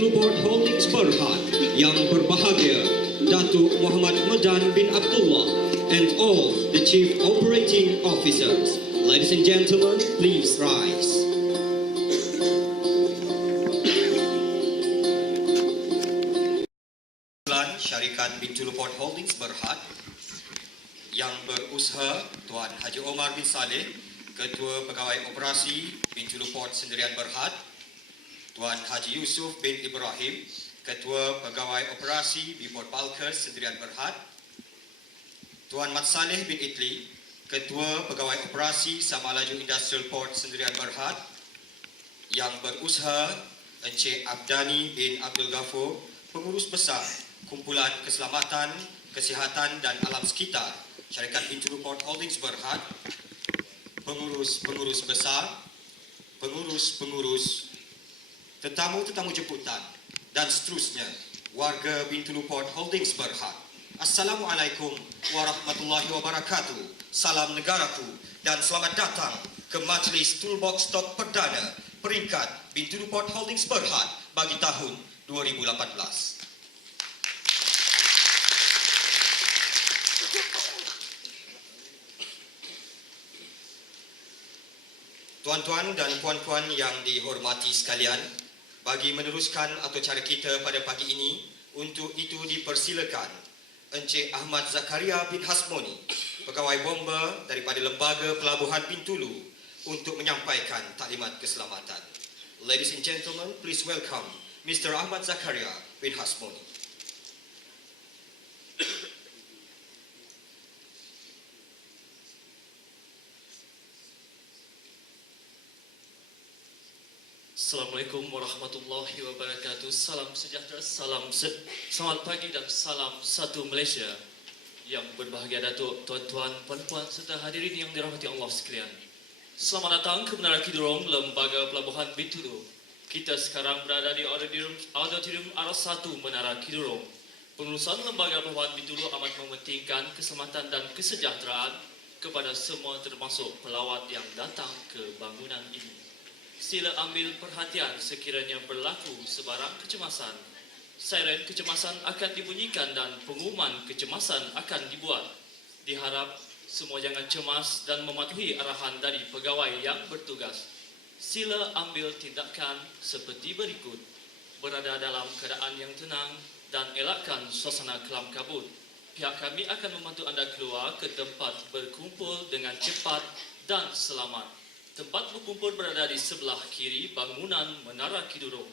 Bintulu Port Holdings Berhad, yang berbahagia Datuk Muhammad Medan bin Abdullah, and all the Chief Operating Officers. Ladies and gentlemen, please rise. Syarikat Bintulu Port Holdings Berhad yang berusaha Tuan Haji Omar bin Saleh, Ketua Pegawai Operasi Bintulu Port Sendirian Berhad, Tuan Haji Yusuf bin Ibrahim, Ketua Pegawai Operasi Port Balkers Sendirian Berhad, Tuan Mat Saleh bin Itli, Ketua Pegawai Operasi Samalaju Industrial Port Sendirian Berhad, yang berusaha Encik Abdani bin Abdul Ghafur, Pengurus Besar Kumpulan Keselamatan, Kesihatan dan Alam Sekitar Syarikat Bintulu Port Holdings Berhad, pengurus besar, pengurus, tetamu jemputan dan seterusnya warga Bintulu Port Holdings Berhad. Assalamualaikum warahmatullahi wabarakatuh. Salam negaraku dan selamat datang ke Majlis Toolbox Top Perdana peringkat Bintulu Port Holdings Berhad bagi tahun 2018. Tuan-tuan dan puan-puan yang dihormati sekalian, bagi meneruskan acara kita pada pagi ini, untuk itu dipersilakan Encik Ahmad Zakaria bin Hasmoni, Pegawai Bomba daripada Lembaga Pelabuhan Bintulu, untuk menyampaikan taklimat keselamatan. Ladies and gentlemen, please welcome Mr. Ahmad Zakaria bin Hasmoni. Assalamualaikum warahmatullahi wabarakatuh. Salam sejahtera, selamat pagi dan salam satu Malaysia. Yang berbahagia Datuk, tuan-tuan, puan-puan serta hadirin yang dirahmati Allah sekalian. Selamat datang ke Menara Kidurong, Lembaga Pelabuhan Bintulu. Kita sekarang berada di Auditorium Arah 1 Menara Kidurong. Pengurusan Lembaga Pelabuhan Bintulu amat mementingkan keselamatan dan kesejahteraan kepada semua termasuk pelawat yang datang ke bangunan ini. Sila ambil perhatian sekiranya berlaku sebarang kecemasan. Siren kecemasan akan dibunyikan dan pengumuman kecemasan akan dibuat. Diharap semua jangan cemas dan mematuhi arahan dari pegawai yang bertugas. Sila ambil tindakan seperti berikut. Berada dalam keadaan yang tenang dan elakkan suasana kelam kabut. Pihak kami akan membantu anda keluar ke tempat berkumpul dengan cepat dan selamat. Tempat berkumpul berada di sebelah kiri bangunan Menara Kidurong.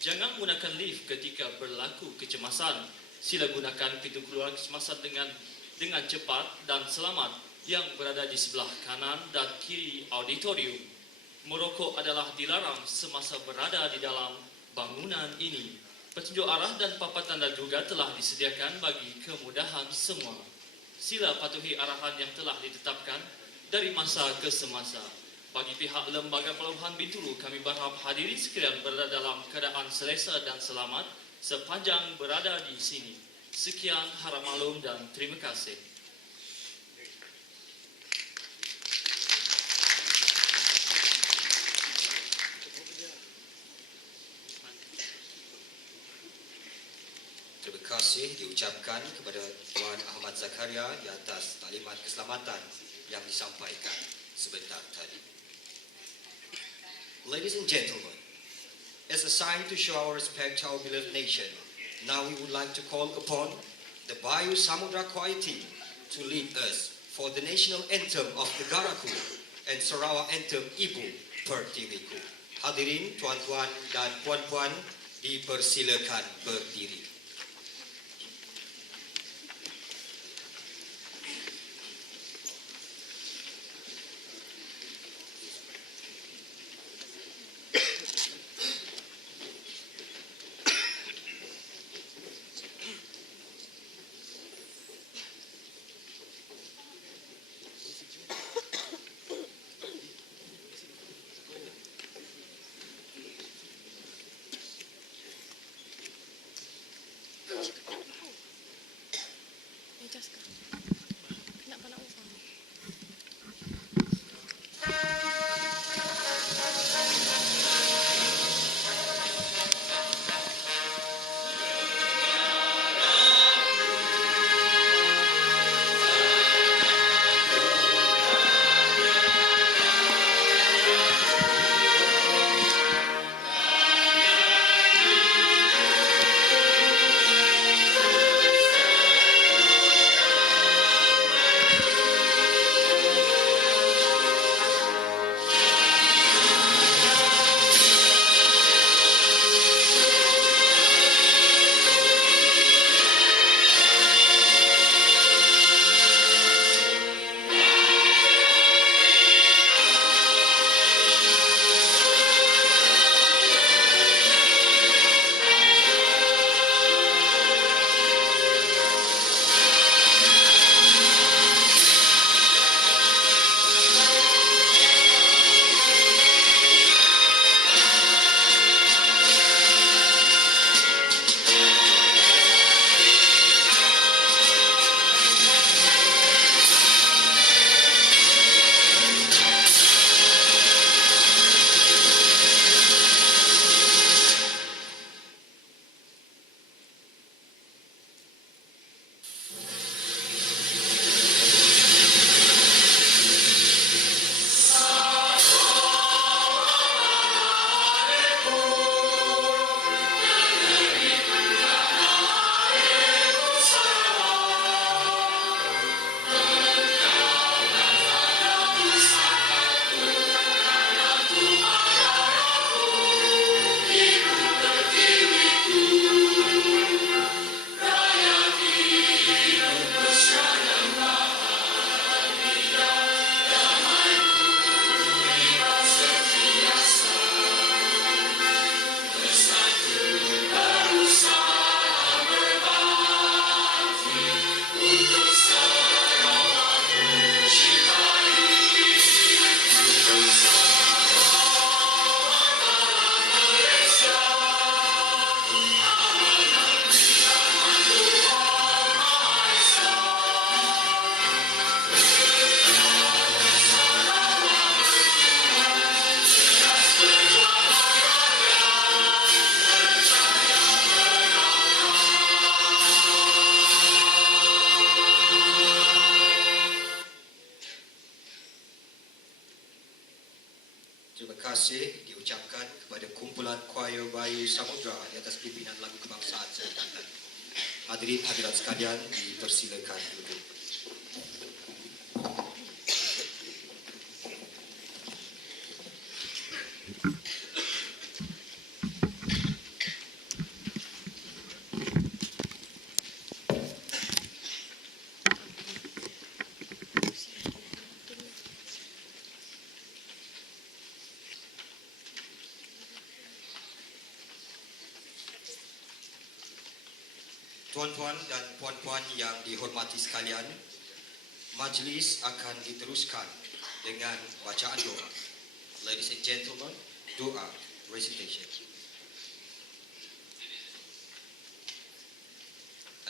Jangan gunakan lift ketika berlaku kecemasan. Sila gunakan pintu keluar kecemasan dengan cepat dan selamat yang berada di sebelah kanan dan kiri auditorium. Merokok adalah dilarang semasa berada di dalam bangunan ini. Petunjuk arah dan papan tanda juga telah disediakan bagi kemudahan semua. Sila patuhi arahan yang telah ditetapkan dari masa ke semasa. Bagi pihak Lembaga Pelabuhan Bintulu, kami berharap hadirin sekalian berada dalam keadaan selesa dan selamat sepanjang berada di sini. Sekian, harap maklum dan terima kasih. Terima kasih diucapkan kepada Tuan Ahmad Zakaria di atas taklimat keselamatan yang disampaikan sebentar tadi. Ladies and gentlemen, as a sign to show our respect to our beloved nation, now we would like to call upon the Bayu Samudra Choir team to lead us for the national anthem of Negaraku and Sarawak anthem Ibu Pertiwiku. Hadirin, tuan-tuan dan puan-puan, dipersilakan berdiri. kasih diucapkan kepada kumpulan choir Bayu Samudra di atas pimpinan lagu kebangsaan Selatan. Hadirin hadirat sekalian, dipersilakan duduk. Tuan-tuan dan puan-puan yang dihormati sekalian, majlis akan diteruskan dengan bacaan doa. Ladies and gentlemen, doa recitation.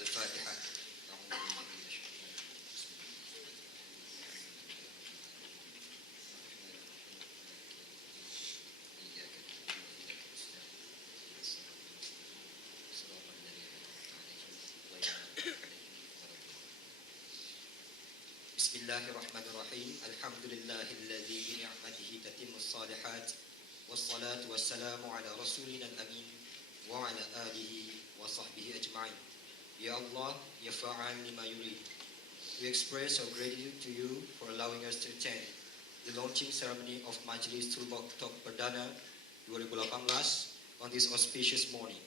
Al-Fatihah. Bismillahirrahmanirrahim. Alhamdulillahilladzi bi ni'matihi tatimmus shalihat. Wassalatu wassalamu ala rasulina al-amin wa ala alihi wa sahbihi ajma'in. Ya Allah, ya fa'al lima yurid. We express our gratitude to you for allowing us to attend the launching ceremony of Majlis Toolbox Perdana 2018 on this auspicious morning.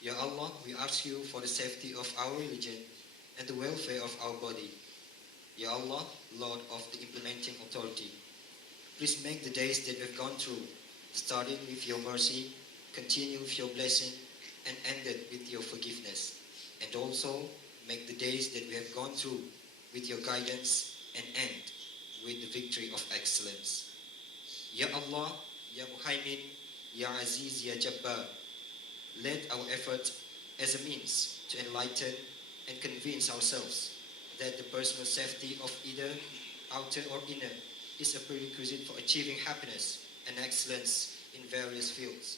Ya Allah, we ask you for the safety of our religion and the welfare of our body. Ya Allah, Lord of the implementing authority, please make the days that we've gone through, started with your mercy, continue with your blessing, and ended with your forgiveness. And also, make the days that we have gone through with your guidance and end with the victory of excellence. Ya Allah, Ya Muhaimin, Ya Aziz, Ya Jabbar, let our effort as a means to enlighten and convince ourselves that the personal safety of either outer or inner is a prerequisite for achieving happiness and excellence in various fields.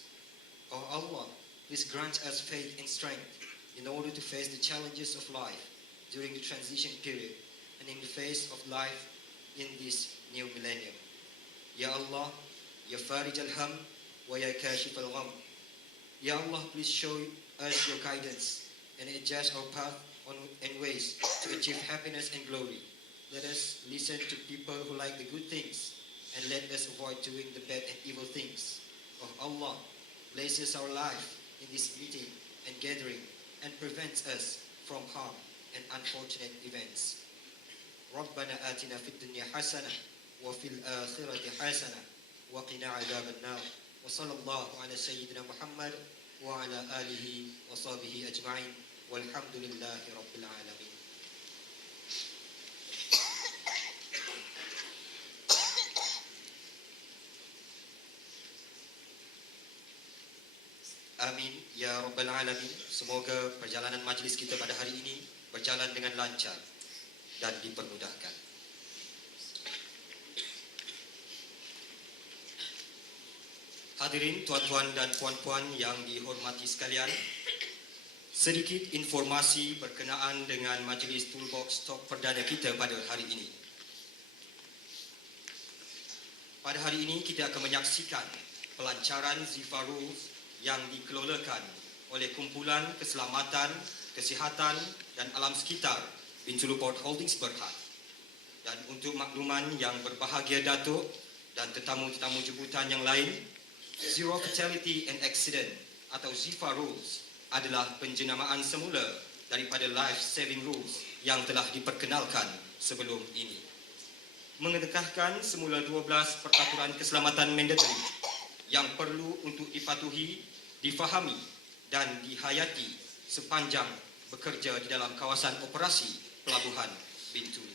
Oh Allah, please grant us faith and strength in order to face the challenges of life during the transition period and in the face of life in this new millennium. Ya Allah, Ya Farij al-Ham wa Ya Kashif al-Gham. Ya Allah, please show us your guidance and adjust our path and ways to achieve happiness and glory. Let us listen to people who like the good things and let us avoid doing the bad and evil things. Oh Allah, blesses our life in this meeting and gathering and prevents us from harm and unfortunate events. ربنا آتنا في الدنيا حسنة وفي الآخرة حسنة وقنا عذاب النار وصلى الله على سيدنا محمد وعلى آله وصحبه أجمعين والحمد لله رب العالمين. Amin ya rabbal alamin. Semoga perjalanan majlis kita pada hari ini berjalan dengan lancar dan dipermudahkan. Hadirin tuan-tuan dan puan-puan yang dihormati sekalian, sedikit informasi berkenaan dengan Majlis Toolbox Talk Perdana kita pada hari ini. Pada hari ini kita akan menyaksikan pelancaran ZeFA Rules yang dikelolakan oleh Kumpulan Keselamatan, Kesihatan dan Alam Sekitar Bintulu Port Holdings Berhad. Dan untuk makluman yang berbahagia Datuk dan tetamu-tetamu jemputan yang lain, Zero Fatality and Accident atau ZeFA Rules adalah penjenamaan semula daripada Life Saving Rules yang telah diperkenalkan sebelum ini. Mengedekankan semula 12 peraturan keselamatan mandatory yang perlu untuk dipatuhi, difahami dan dihayati sepanjang bekerja di dalam kawasan operasi Pelabuhan Bintulu.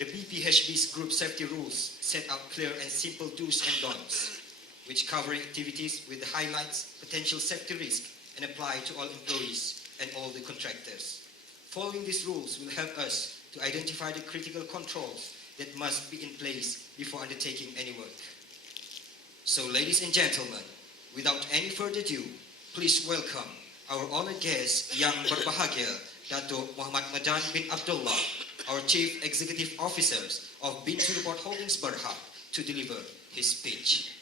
The BPHB's group safety rules set out clear and simple do's and don'ts, which cover activities with the highlights, potential safety risk, and apply to all employees and all the contractors. Following these rules will help us to identify the critical controls that must be in place before undertaking any work. So, ladies and gentlemen, without any further ado, please welcome our honored guest yang berbahagia, Datuk Muhammad Madan bin Abdullah, our Chief Executive Officers of Bintulu Port Holdings Berhad, to deliver his speech.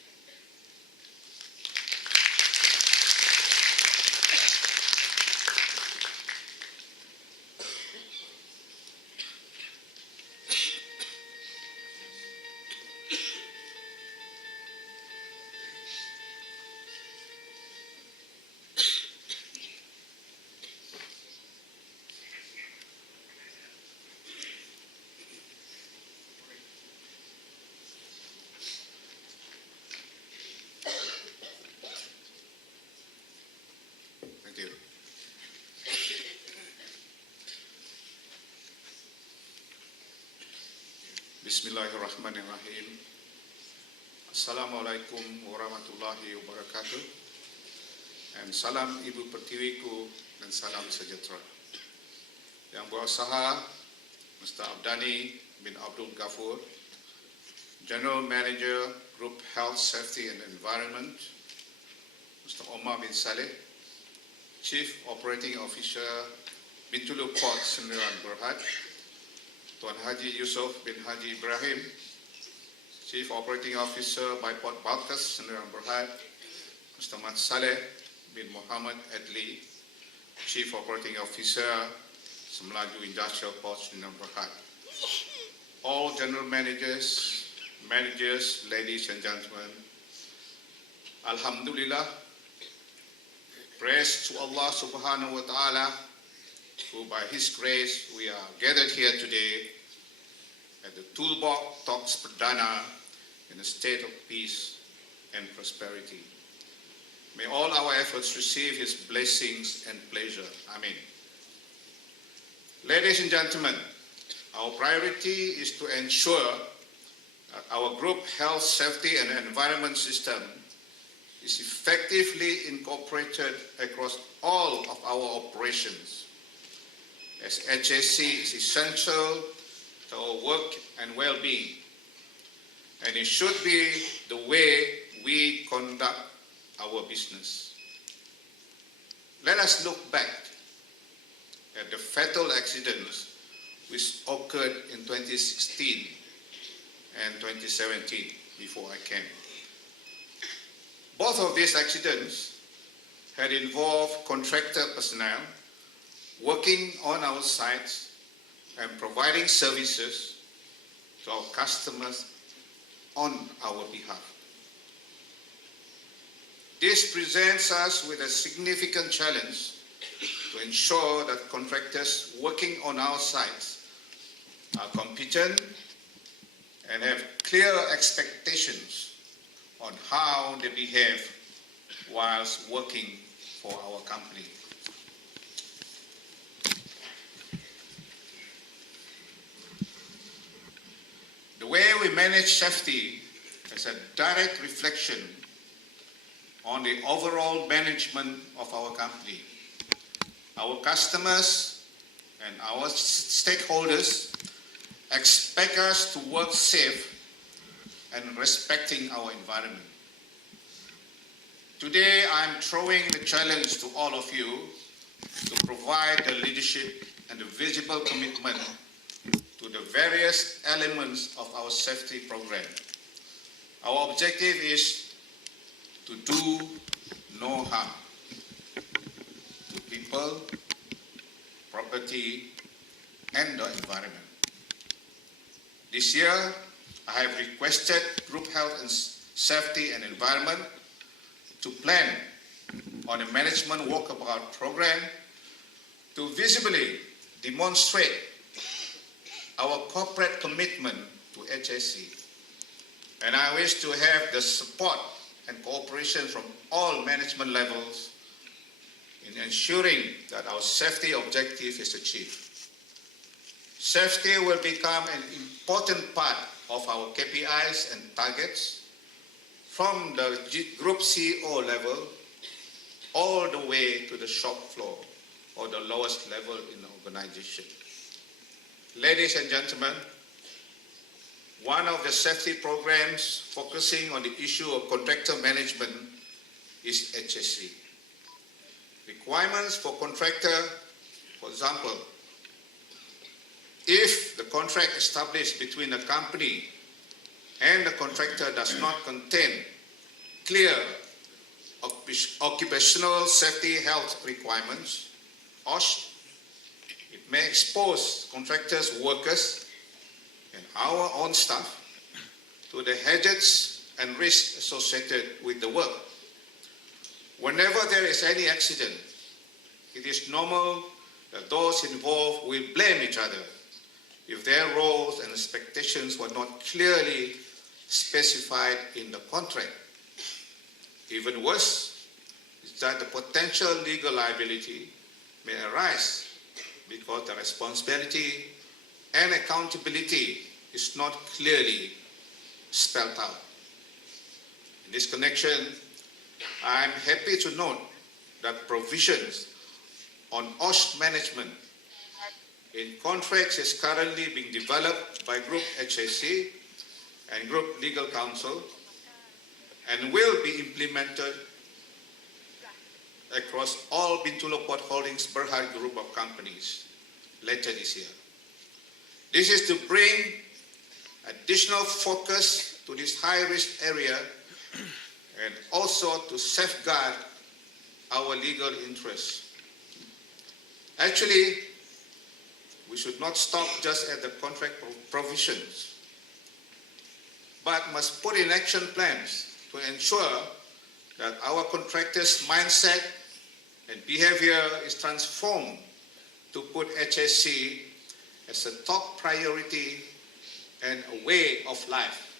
Thank you. Bismillahirrahmanirrahim. Assalamualaikum warahmatullahi wabarakatuh. And salam Ibu Pertiwiku dan salam sejahtera. Yang berusaha Mr. Abdani bin Abdul Ghafur, General Manager Group Health, Safety and Environment, Mr. Omar bin Saleh, Chief Operating Officer Bintulu Port Sendirian Berhad, Tuan Haji Yusof bin Haji Ibrahim, Chief Operating Officer by Port Balkas Sendirian Berhad, Mr. Mat Saleh bin Muhammad Adli, Chief Operating Officer Semelaju Industrial Port Sendirian Berhad, all General Managers, ladies and gentlemen, Alhamdulillah, praise to Allah subhanahu wa ta'ala, who by His grace we are gathered here today at the Toolbox Talks Perdana in a state of peace and prosperity. May all our efforts receive His blessings and pleasure. Amen. Ladies and gentlemen, our priority is to ensure that our group health, safety and environment system is effectively incorporated across all of our operations, as HSC is essential to our work and well-being, and it should be the way we conduct our business. Let us look back at the fatal accidents which occurred in 2016 and 2017 before I came. Both of these accidents had involved contractor personnel working on our sites and providing services to our customers on our behalf. This presents us with a significant challenge to ensure that contractors working on our sites are competent and have clear expectations on how they behave whilst working for our company. The way we manage safety is a direct reflection on the overall management of our company. Our customers and our stakeholders expect us to work safe and respecting our environment. Today, I'm throwing the challenge to all of you to provide the leadership and the visible commitment to the various elements of our safety program. Our objective is to do no harm to people, property, and the environment. This year, I have requested Group Health and Safety and Environment to plan on a management walkabout program to visibly demonstrate our corporate commitment to HSC. And I wish to have the support and cooperation from all management levels in ensuring that our safety objective is achieved. Safety will become an important part of our KPIs and targets from the Group CEO level all the way to the shop floor or the lowest level in the organization. Ladies and gentlemen, one of the safety programs focusing on the issue of contractor management is HSC. Requirements for contractor, for example, if the contract established between the company and the contractor does not contain clear occupational safety health requirements, OSH, it may expose contractors, workers, and our own staff to the hazards and risks associated with the work. Whenever there is any accident, it is normal that those involved will blame each other if their roles and expectations were not clearly specified in the contract. Even worse is that the potential legal liability may arise because the responsibility and accountability is not clearly spelled out. In this connection, I am happy to note that provisions on OSH management in contracts is currently being developed by Group HSC and Group Legal Counsel and will be implemented across all Bintulu Port Holdings Berhad group of companies later this year. This is to bring additional focus to this high-risk area and also to safeguard our legal interests. Actually, we should not stop just at the contract provisions, but must put in action plans to ensure that our contractors' mindset and behavior is transformed to put HSC as a top priority and a way of life,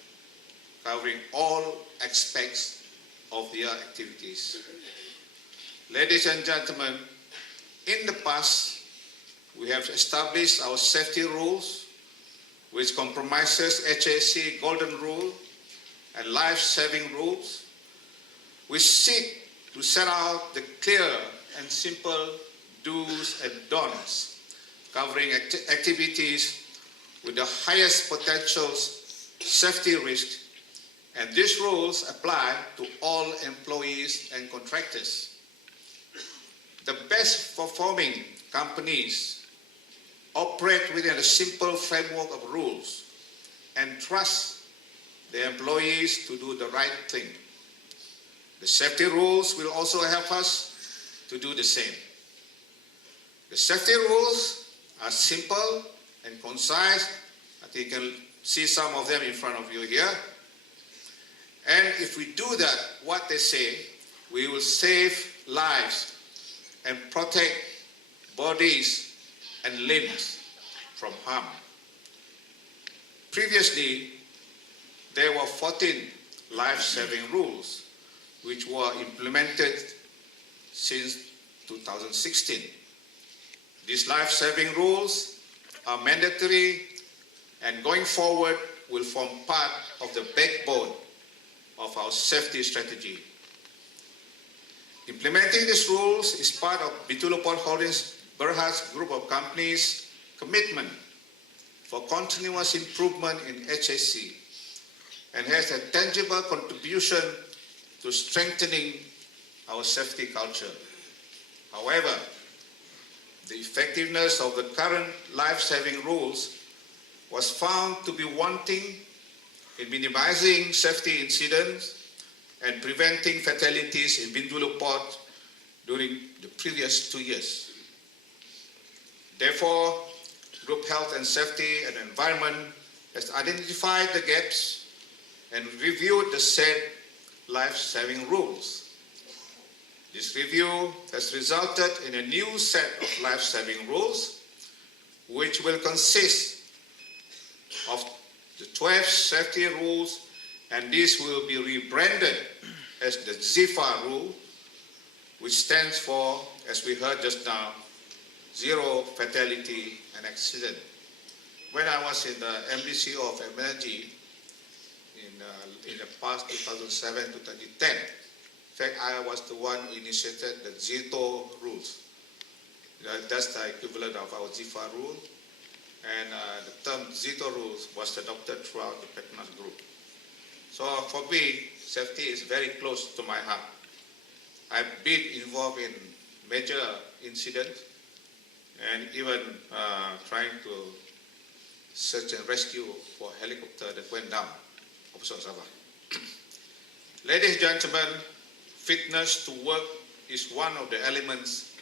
covering all aspects of their activities. Ladies and gentlemen, in the past, we have established our safety rules, which compromises HSC Golden Rule and life-saving rules. We seek to set out the clear and simple do's and don'ts, covering activities with the highest potential safety risk, and these rules apply to all employees and contractors. The best performing companies operate within a simple framework of rules and trust their employees to do the right thing. The safety rules will also help us to do the same. The safety rules are simple and concise. I think you can see some of them in front of you here. And if we do that, what they say, we will save lives and protect bodies and limbs from harm. Previously, there were 14 life-saving rules which were implemented since 2016. These life-saving rules are mandatory and going forward will form part of the backbone of our safety strategy. Implementing these rules is part of Bintulu Port Holdings Berhad's group of companies' commitment for continuous improvement in HSC and has a tangible contribution to strengthening our safety culture. However, the effectiveness of the current life-saving rules was found to be wanting in minimizing safety incidents and preventing fatalities in Bintulu Port during the previous 2 years. Therefore, Group Health and Safety and Environment has identified the gaps and reviewed the said life-saving rules. This review has resulted in a new set of life-saving rules, which will consist of the 12 safety rules, and this will be rebranded as the ZeFA rule, which stands for, as we heard just now, Zero Fatality and Accident. When I was in the MDCO of MNG in the past 2007 to 2010, in fact, I was the one who initiated the ZETO rules. That's the equivalent of our ZeFA rule. And the term ZETO rules was adopted throughout the Perdana group. So for me, safety is very close to my heart. I've been involved in major incidents and even trying to search and rescue for a helicopter that went down. Officer Sabah. Ladies and gentlemen, fitness to work is one of the elements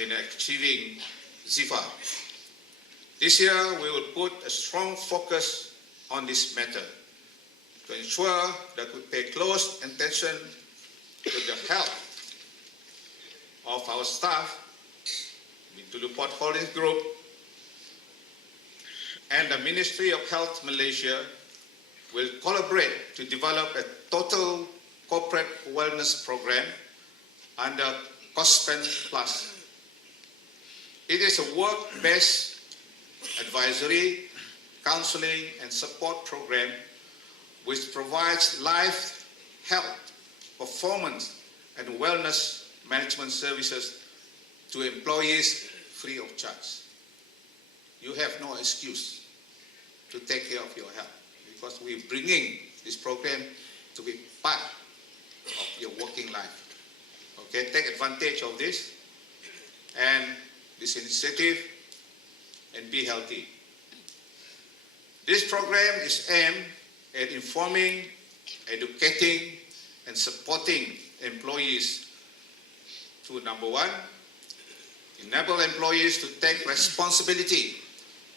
in achieving ZeFA. This year, we will put a strong focus on this matter to ensure that we pay close attention to the health of our staff, Bintulu Port Holdings Group, and the Ministry of Health Malaysia will collaborate to develop a total corporate wellness program under COSPEN Plus. It is a work-based advisory, counseling, and support program which provides life, health, performance, and wellness management services to employees free of charge. You have no excuse to take care of your health because we're bringing this program to be part of your working life. Okay, take advantage of this and this initiative and be healthy. This program is aimed at informing, educating, and supporting employees to, number one, enable employees to take responsibility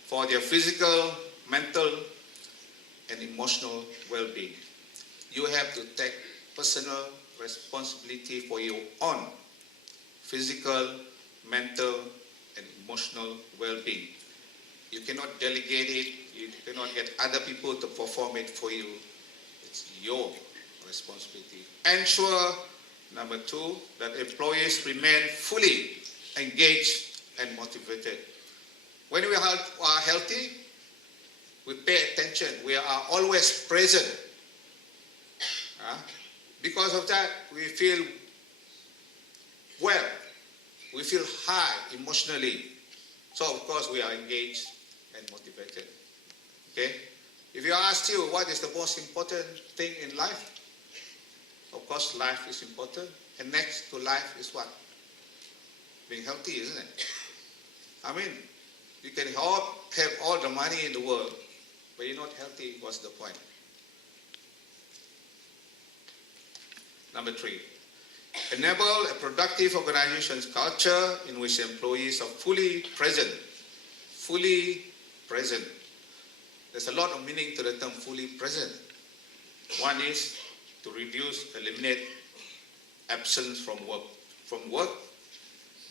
for their physical, mental, and emotional well-being. You have to take personal responsibility for your own physical, mental, and emotional well-being. You cannot delegate it, you cannot get other people to perform it for you. It's your responsibility. Ensure, number two, that employees remain fully engaged and motivated. When we are healthy, we pay attention, we are always present. Because of that, we feel well, we feel high emotionally. So of course we are engaged and motivated. Okay? If you ask you what is the most important thing in life, of course life is important. And next to life is what? Being healthy, isn't it? I mean, you can have all the money in the world, but you're not healthy, what's the point? Number three, enable a productive organization's culture in which employees are fully present. Fully present. There's a lot of meaning to the term fully present. One is to reduce, eliminate absence from work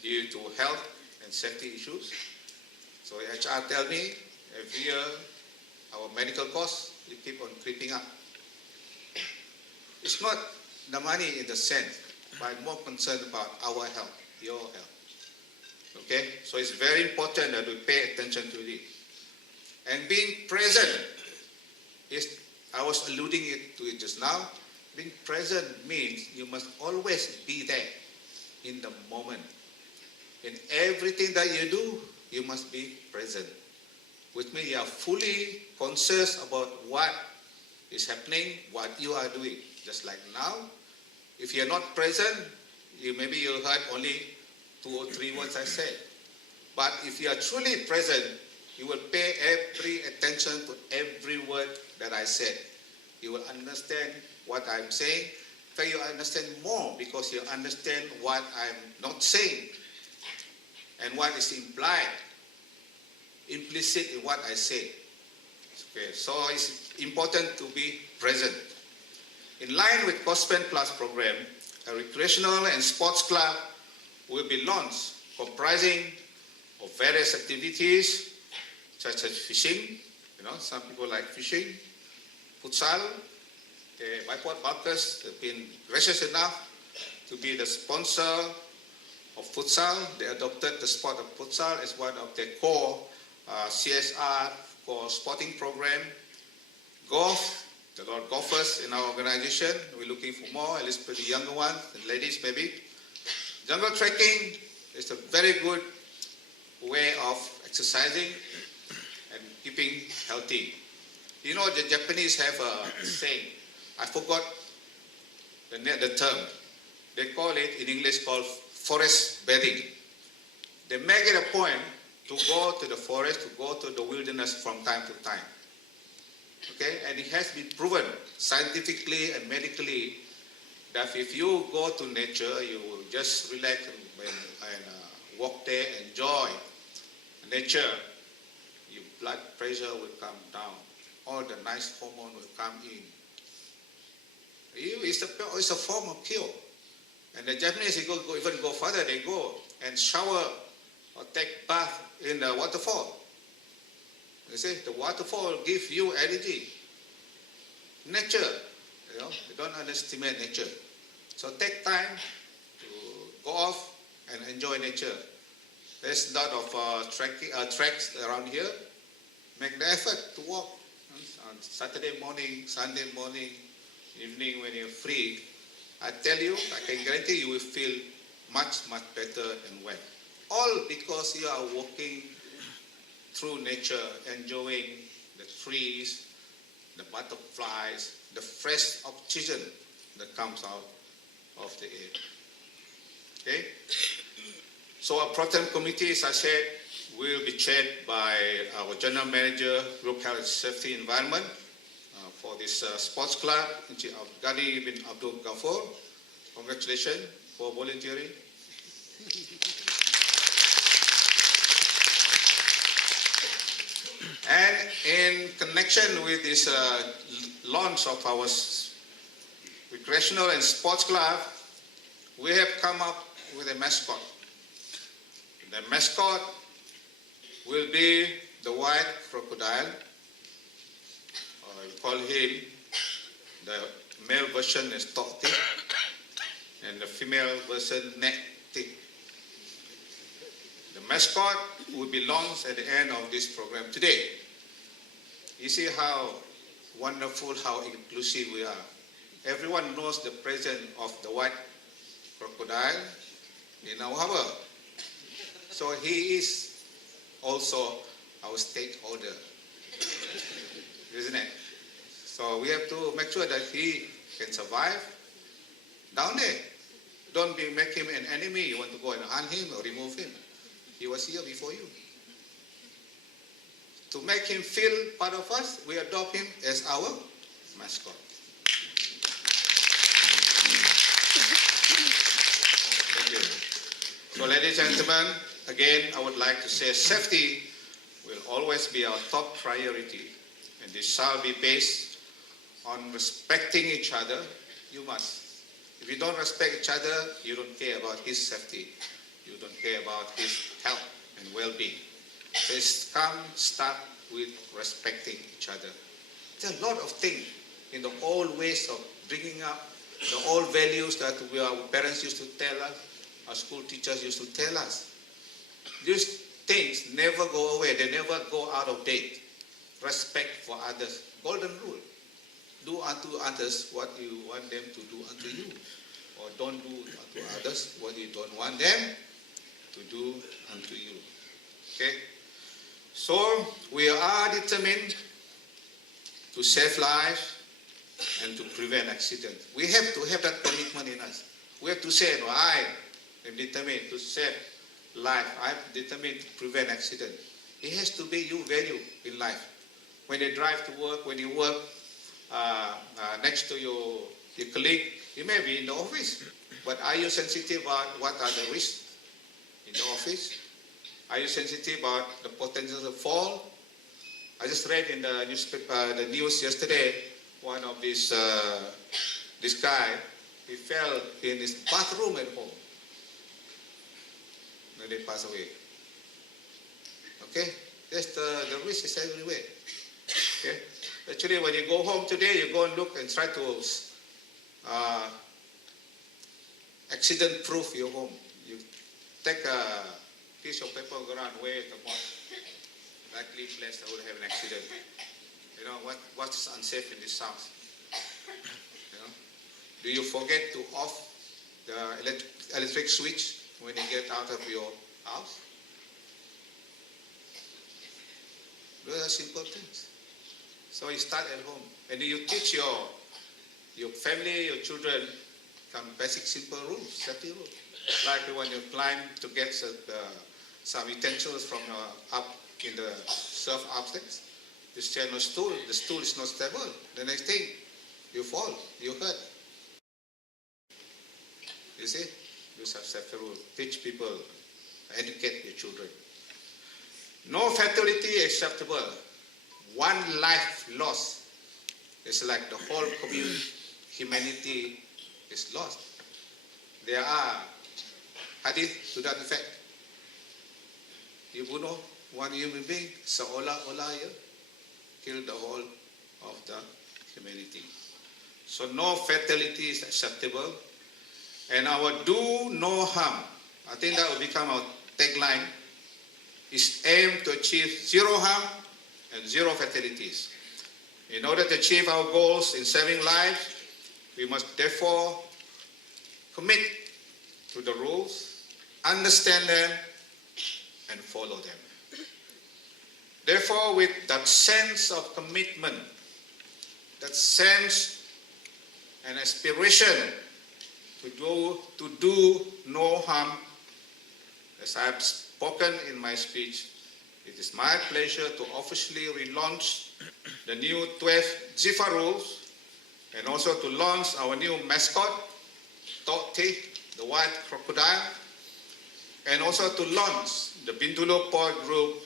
due to health and safety issues. So HR tell me every year our medical costs will keep on creeping up. It's not the money in the sense, but I'm more concerned about our health, your health. Okay? So it's very important that we pay attention to it. And being present is, I was alluding to it just now, being present means you must always be there in the moment. In everything that you do, you must be present. Which means you are fully conscious about what is happening, what you are doing. Just like now, if you are not present, maybe you heard only 2 or 3 words I said. But if you are truly present, you will pay every attention to every word that I said. You will understand what I'm saying. In fact, you understand more because you understand what I'm not saying and what is implied, implicit in what I say. Okay, so it's important to be present. In line with COSPEN Plus program, a recreational and sports club will be launched comprising of various activities such as fishing, some people like fishing, futsal. The Byport Balkers have been gracious enough to be the sponsor of futsal. They adopted the sport of futsal as one of their core CSR, core sporting program. Golf, there are a lot of golfers in our organization. We're looking for more, at least for the younger ones, the ladies maybe. Jungle trekking is a very good way of exercising and keeping healthy. You know, the Japanese have a saying, I forgot the term. They call it, in English, called forest bathing. They make it a point to go to the forest, to go to the wilderness from time to time. Okay, and it has been proven scientifically and medically that if you go to nature, you will just relax and walk there, enjoy nature, your blood pressure will come down, all the nice hormone will come in. It's a form of cure. And the Japanese even go further, they go and shower or take bath in the waterfall. You see, the waterfall gives you energy. Nature, you don't underestimate nature. So take time to go off and enjoy nature. There's a lot of tracks around here. Make the effort to walk on Saturday morning, Sunday morning, evening when you're free. I tell you, I can guarantee you will feel much, much better and well. All because you are walking through nature, enjoying the trees, the butterflies, the fresh oxygen that comes out of the air. Okay? So our program committee, as I said, will be chaired by our General Manager, Group Health Safety Environment, for this sports club, Ghani bin Abdul Ghaffur. Congratulations for volunteering. And in connection with this launch of our Recreational and Sports Club, we have come up with a mascot. The mascot will be the white crocodile. We call him, the male version is Tokti, and the female version Nekti. The mascot will be launched at the end of this program today. You see how wonderful, how inclusive we are. Everyone knows the presence of the white crocodile in our harbor. So he is also our stakeholder, isn't it? So we have to make sure that he can survive down there. Don't make him an enemy. You want to go and hunt him or remove him. He was here before you. To make him feel part of us, we adopt him as our mascot. Thank you. So ladies and gentlemen, again, I would like to say safety will always be our top priority. And this shall be based on respecting each other. You must. If you don't respect each other, you don't care about his safety. You don't care about his health and well-being. So start with respecting each other. There are a lot of things in the old ways of bringing up the old values that our parents used to tell us, our school teachers used to tell us. These things never go away. They never go out of date. Respect for others. Golden rule. Do unto others what you want them to do unto you. Or don't do unto others what you don't want them to do unto you. Okay? So, we are determined to save lives and to prevent accidents. We have to have that commitment in us. We have to say, no, I am determined to save life. I am determined to prevent accident. It has to be your value in life. When you drive to work, when you work next to your colleague, you may be in the office, but are you sensitive about what are the risks in the office? Are you sensitive about the potential of fall? I just read in the newspaper, the news yesterday, one of this guy, he fell in his bathroom at home. And they passed away. Okay? That's the risk is everywhere. Okay? Actually, when you go home today, you go and look and try to accident-proof your home. You take a piece of paper, go around, where the most likely place that will have an accident. You know, what's unsafe in this house? You know? Do you forget to off the electric switch when you get out of your house? Those are simple things. So you start at home. And you teach your family, your children, some basic simple rules, safety rules. Like when you climb to get some utensils from up in the surf upstairs, You stand on a stool, the stool is not stable. The next thing, you fall, you hurt. You see? Use of ZeFA rule. Teach people, educate your children. No fatality acceptable. One life lost. It's like the whole community, humanity is lost. There are hadith to that effect. You bunuh one human being, seolah-olah you kill the whole of the humanity. So no fatality is acceptable. And our do no harm, I think that will become our tagline, is aim to achieve zero harm and zero fatalities. In order to achieve our goals in saving lives, we must therefore commit to the rules, understand them, and follow them. Therefore, with that sense of commitment, that sense and aspiration to do no harm, as I have spoken in my speech, it is my pleasure to officially relaunch the new 12 ZeFA rules and also to launch our new mascot, Totti, the white crocodile, and also to launch the Bintulu Port Group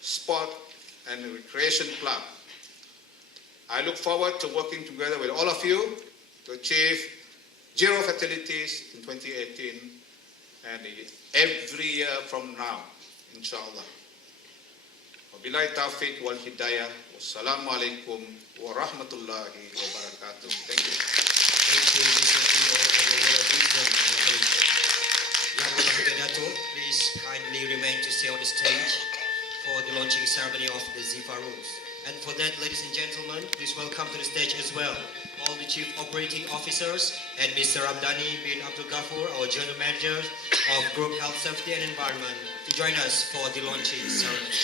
Sport and Recreation Club. I look forward to working together with all of you to achieve zero fatalities in 2018 and every year from now, inshallah. Wabillahi taufiq wal hidayah. Wassalamualaikum warahmatullahi wabarakatuh. Thank you. Thank you, Mr. CEO, for your word of wisdom and encouragement. Yang Berbahagia Datuk, please kindly remain to stay on the stage for the launching ceremony of the ZeFA rules. And for that, ladies and gentlemen, please welcome to the stage as well all the Chief Operating Officers and Mr. Abdani bin Abdul Ghafur, our General Manager of Group Health, Safety and Environment, to join us for the launching ceremony.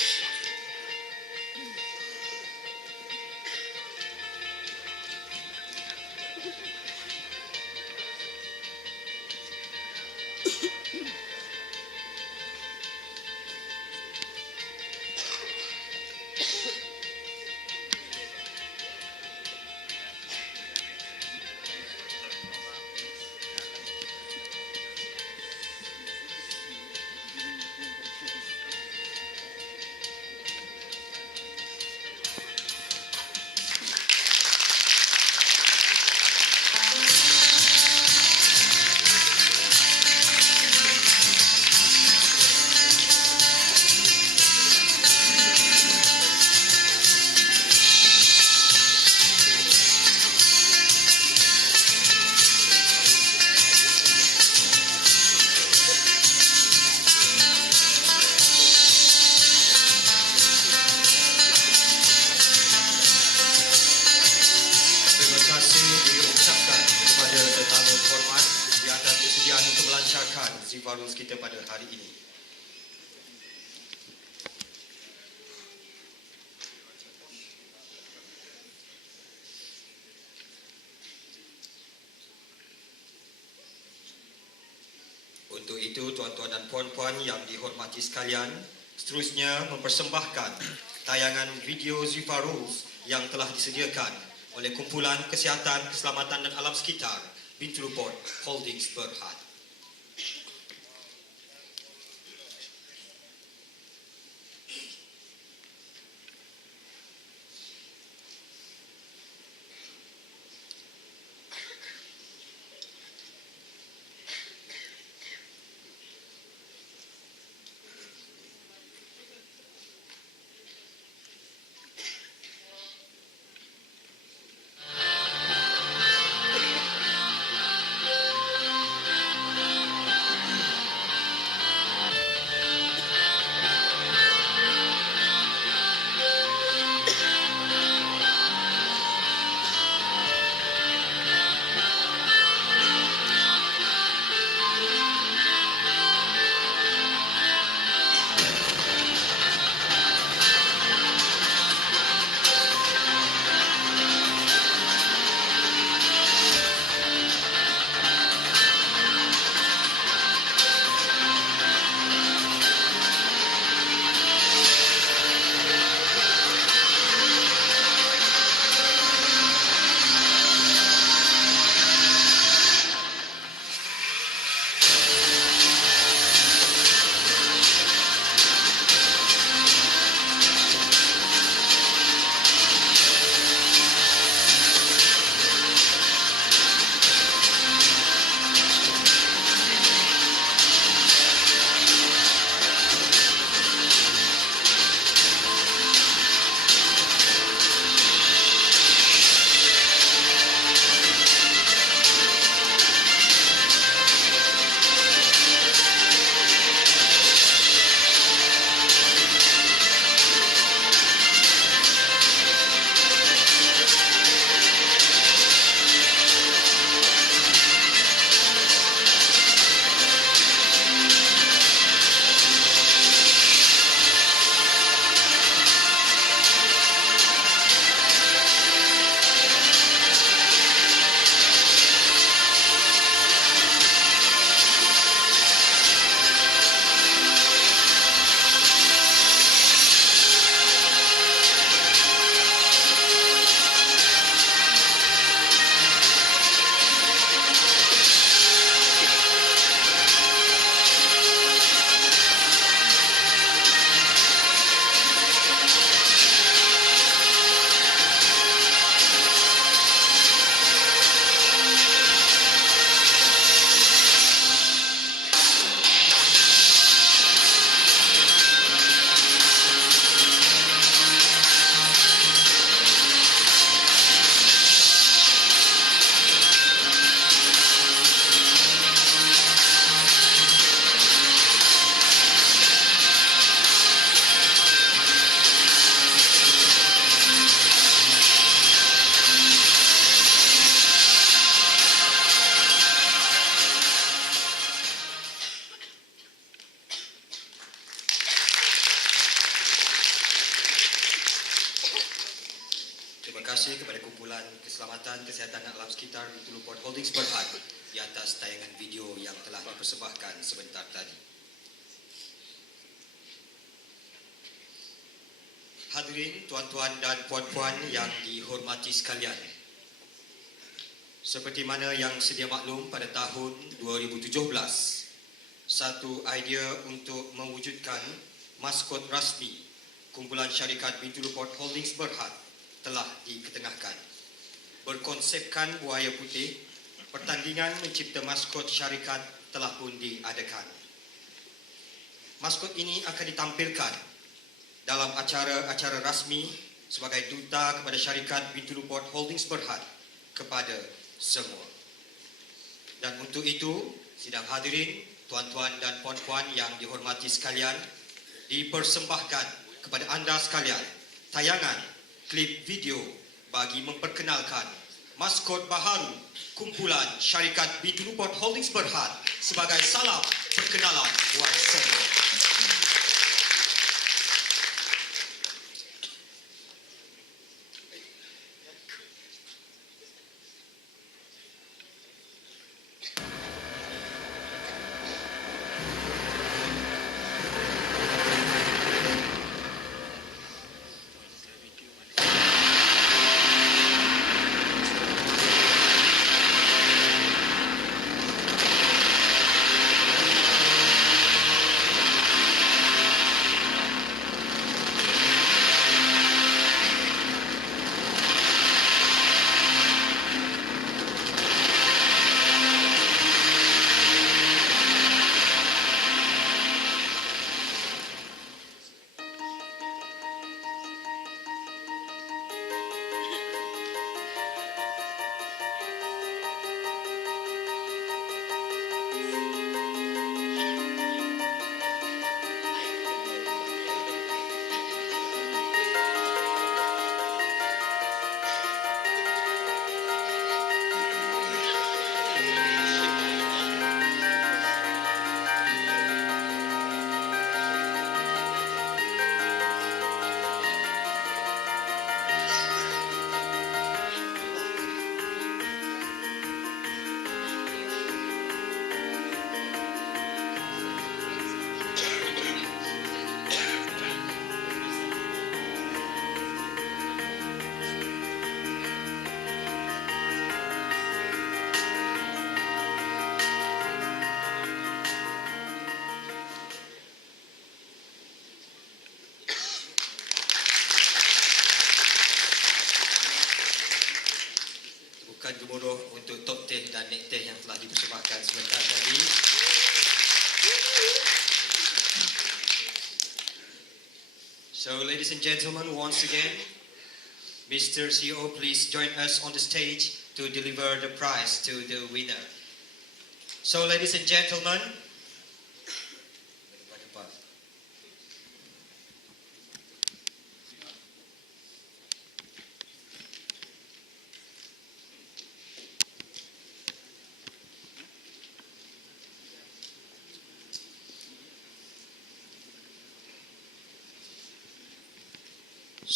ZeFA rules kita pada hari ini. Untuk itu, tuan-tuan dan puan-puan yang dihormati sekalian, seterusnya mempersembahkan tayangan video ZeFA rules yang telah disediakan oleh Kumpulan Kesihatan, Keselamatan dan Alam Sekitar Bintulu Port Holdings Berhad. kasih kepada kumpulan keselamatan kesihatan alam sekitar Bintulu Port Holdings Berhad di atas tayangan video yang telah dipersembahkan sebentar tadi. Hadirin tuan-tuan dan puan-puan yang dihormati sekalian. Seperti mana yang sedia maklum, pada tahun 2017, satu idea untuk mewujudkan maskot rasmi kumpulan syarikat Bintulu Port Holdings Berhad telah diketengahkan. Berkonsepkan buaya putih, pertandingan mencipta maskot syarikat telah pun diadakan. Maskot ini akan ditampilkan dalam acara-acara rasmi sebagai duta kepada syarikat Bintulu Port Holdings Berhad kepada semua. Dan untuk itu, sidang hadirin, tuan-tuan dan puan-puan yang dihormati sekalian, dipersembahkan kepada anda sekalian tayangan klip video bagi memperkenalkan maskot baharu kumpulan syarikat Bintulu Port Holdings Berhad sebagai salam perkenalan buat semua. Gemuruh untuk top teh dan nek teh yang telah dipersembahkan sebentar tadi. So, ladies and gentlemen, once again, Mr. CEO, please join us on the stage to deliver the prize to the winner. So, ladies and gentlemen,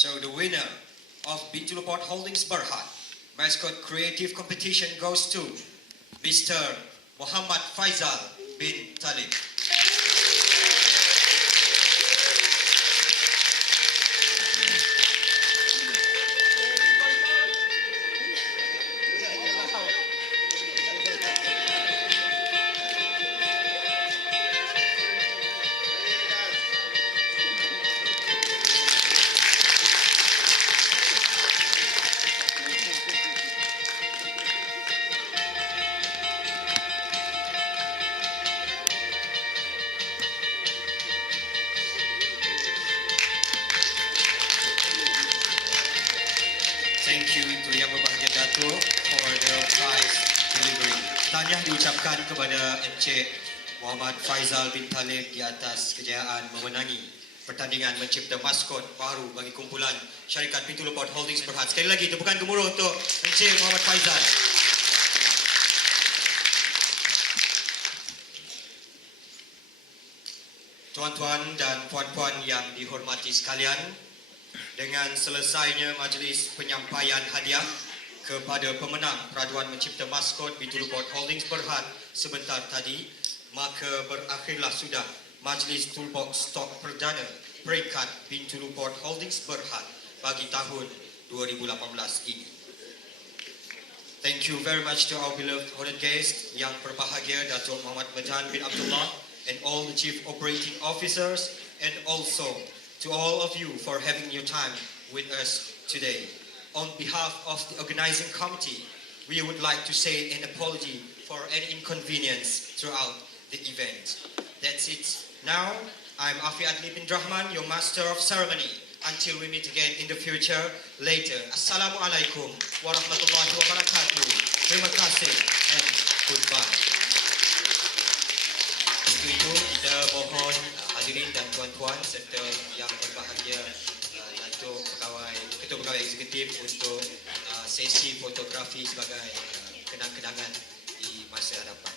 so the winner of Bintulu Port Holdings Berhad mascot creative competition goes to Mr. Muhammad Faizal bin Talib. Thank you to Yang Berbahagia Datuk for the prize delivery. Tahniah diucapkan kepada Encik Muhammad Faizal bin Talib di atas kejayaan memenangi pertandingan mencipta maskot baru bagi kumpulan syarikat Bintulu Port Holdings Berhad. Sekali lagi tepukan gemuruh untuk Encik Muhammad Faizal. Tuan-tuan dan puan-puan yang dihormati sekalian, Dengan selesainya majlis penyampaian hadiah kepada pemenang peraduan mencipta maskot Bintulu Port Holdings Berhad sebentar tadi, maka berakhirlah sudah majlis Toolbox Stok Perdana peringkat Bintulu Port Holdings Berhad bagi tahun 2018 ini. Thank you very much to our beloved honored guest yang berbahagia Datuk Muhammad Medan bin Abdullah and all the chief operating officers, and also to all of you for having your time with us today. On behalf of the organizing committee, we would like to say an apology for any inconvenience throughout the event. That's it. Now, I'm Afi Adli bin Rahman, your master of ceremony. Until we meet again in the future later. Assalamualaikum warahmatullahi wabarakatuh. Terima kasih and goodbye. Untuk itu kita mohon hadirin dan tuan-tuan serta yang berbahagia Datuk Ketua Pegawai Eksekutif untuk sesi fotografi sebagai kenang-kenangan di masa hadapan.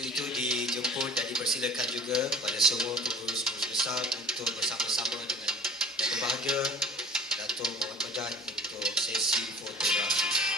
Itu dijemput dan dipersilakan juga pada semua pengurus-pengurus besar untuk bersama-sama dengan yang berbahagia Datuk Muhammad Medan untuk sesi fotografi.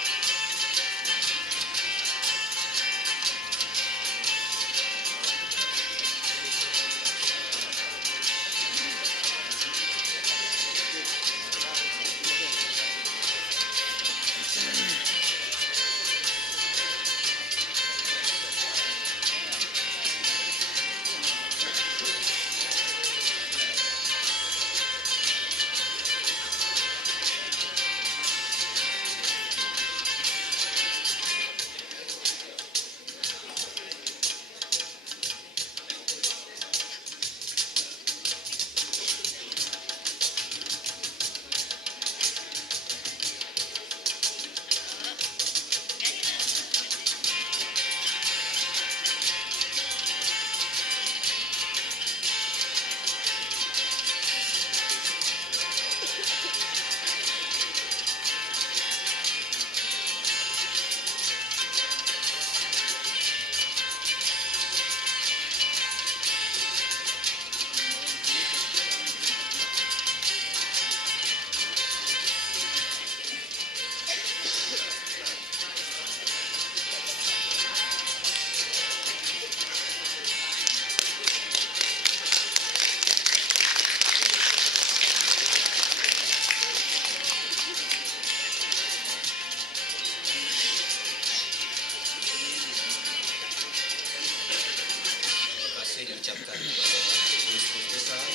Diucapkan kepada pengurus-pengurus besar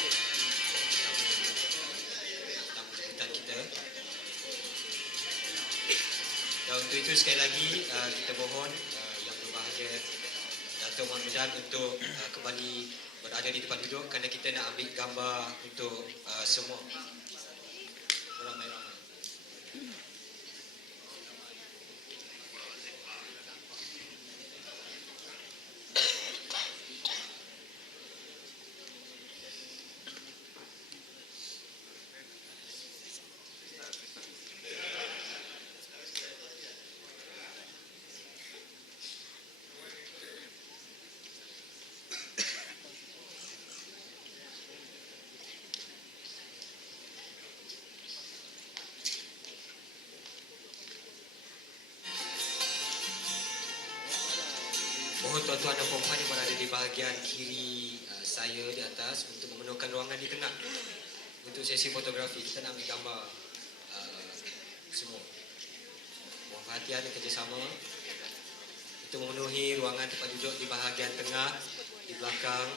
tentang jemputan kita. Dan untuk itu sekali lagi kita mohon yang berbahagia Datuk Muhammad Medan untuk kembali berada di tempat duduk kerana kita nak ambil gambar untuk semua beramai-ramai. Mohon tuan-tuan dan puan-puan yang berada di bahagian kiri saya di atas untuk memenuhkan ruangan di tengah untuk sesi fotografi. Kita nak ambil gambar semua. Mohon perhatian dan kerjasama untuk memenuhi ruangan tempat duduk di bahagian tengah, di belakang